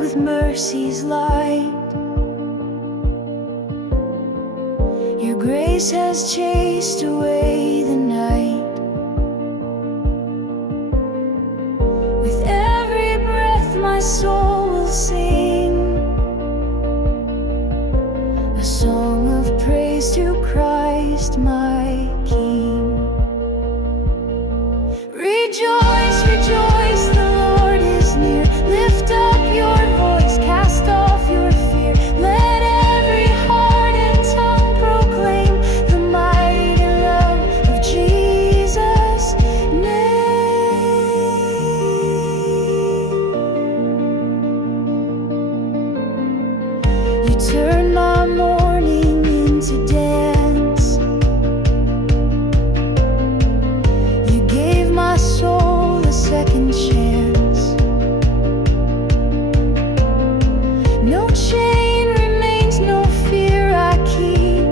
with mercy's light. Your grace has chased away the night. With every breath my soul will sing a song of praise to Christ my King. Rejoice, rejoice, the Lord is near. Lift up your voice, cast off your fear. Let every heart and tongue proclaim the mighty love of Jesus' name. You turn my mourning into dance. You gave my soul a second chance. No chain remains, no fear I keep.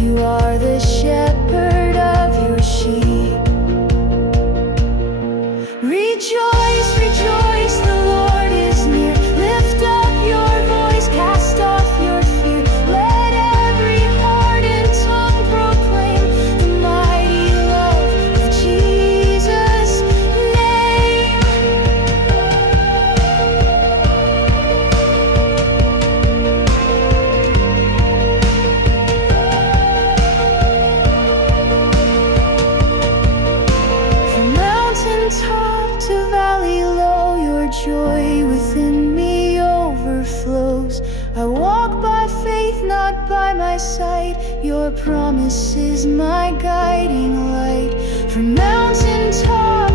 You are the shepherd of your sheep. Rejoice, rejoice, the Lord is near. Lift up your voice, cast off your fear. Let every heart and tongue proclaim the mighty love of Jesus' name. From mountaintop to valley low, your joy within me overflows. I walk by faith, not by my sight. Your promise is my guiding light. From mountaintop